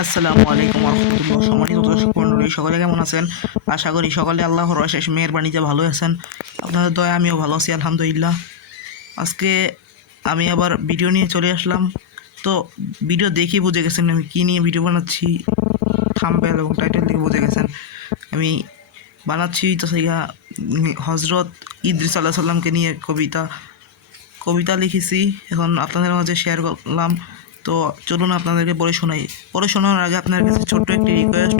আসসালামু আলাইকুম রহমতুল্লাহ। সম্মানিত দর্শক মণ্ডলী, সকলে কেমন আছেন? আশা করি সকলে আল্লাহর অশেষ মেহেরবানিতে ভালো আছেন। আপনাদের দয়া আমিও ভালো আছি আলহামদুলিল্লাহ। আজকে আমি আবার ভিডিও নিয়ে চলে আসলাম। তো ভিডিও দেখে বুঝে গেছেন আমি কী নিয়ে ভিডিও বানাচ্ছি। থাম্বনেল এবং টাইটেল দেখে বুঝে গেছেন আমি বানাচ্ছি তো সেইয়া হজরত ইদ্রিস আলাইহিস সালামকে নিয়ে কবিতা লিখেছি। এখন আপনাদের মাঝে শেয়ার করলাম। তো চলুন আপনাদেরকে পড়ে শোনানোর আগে আপনার কাছে ছোট্ট একটি রিকোয়েস্ট,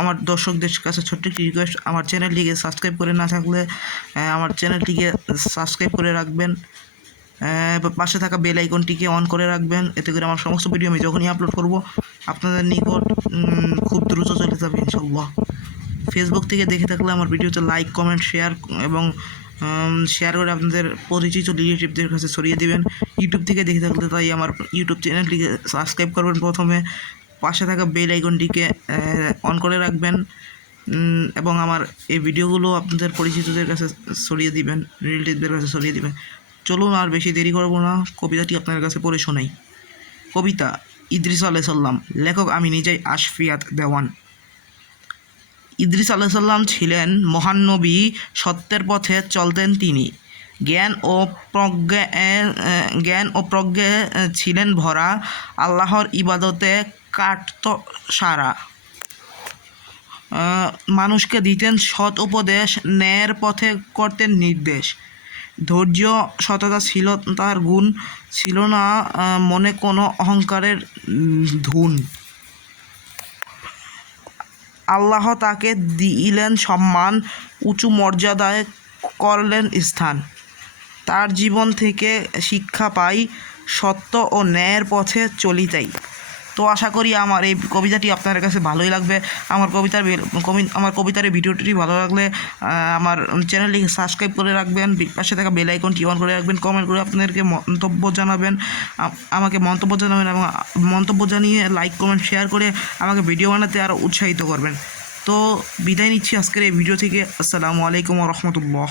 আমার দর্শকদের কাছে ছোট্ট একটি রিকোয়েস্ট, আমার চ্যানেলটিকে সাবস্ক্রাইব করে না থাকলে আমার চ্যানেলটিকে সাবস্ক্রাইব করে রাখবেন। পাশে থাকা বেল আইকনটিকে অন করে রাখবেন, এতে করে আমার সমস্ত ভিডিও আমি যখনই আপলোড করব আপনাদের নিকট খুব দ্রুত চলে যাবে ইনশাআল্লাহ। ফেসবুক থেকে দেখে থাকলে আমার ভিডিওতে লাইক, কমেন্ট, শেয়ার করে আপনাদের পরিচিত রিলেটিভদের কাছে ছড়িয়ে দেবেন। ইউটিউব থেকে দেখে থাকলে তাই আমার ইউটিউব চ্যানেলটিকে সাবস্ক্রাইব করবেন প্রথমে, পাশে থাকা বেল আইকনটিকে অন করে রাখবেন এবং আমার এই ভিডিওগুলো আপনাদের পরিচিতদের কাছে ছড়িয়ে দিবেন, রিলেটিভদের কাছে ছড়িয়ে দিবেন। চলুন আর বেশি দেরি করব না, কবিতাটি আপনার কাছে পড়ে শোনাই। কবিতা ইদ্রিস আলাইহিস সালাম, লেখক আমি নিজেই আশফিয়াত দেওয়ান। ইদ্রিস আলাইহিস সালাম ছিলেন মহান নবী, সত্যের পথে চলতেন তিনি। জ্ঞান ও প্রজ্ঞে ছিলেন ভরা, আল্লাহর ইবাদতে কাটত সারা। মানুষকে দিতেন সৎ উপদেশ, ন্যায়ের পথে করতেন নির্দেশ। ধৈর্য সততা ছিল তার গুণ, ছিল না মনে কোনো অহংকারের ধুন। আল্লাহ তাকে দিলেন সম্মান, উঁচু মর্যাদায় করলেন স্থান। তার জীবন থেকে শিক্ষা পাই, সত্য ও ন্যায়ের পথে চলিতাই। তো আশা করি আমার এই কবিতাটি আপনার কাছে ভালোই লাগবে। আমার কবিতার এই ভিডিওটি ভালো লাগলে আমার চ্যানেলটিকে সাবস্ক্রাইব করে রাখবেন, পাশে থাকা বেল আইকনটি অন করে রাখবেন, কমেন্ট করে আপনাদেরকে মন্তব্য জানাবেন, আমাকে মন্তব্য জানাবেন এবং মন্তব্য জানিয়ে লাইক, কমেন্ট, শেয়ার করে আমাকে ভিডিও বানাতে আরও উৎসাহিত করবেন। তো বিদায় নিচ্ছি আজকের এই ভিডিও থেকে। আসসালামু আলাইকুম রহমতুল্লাহ।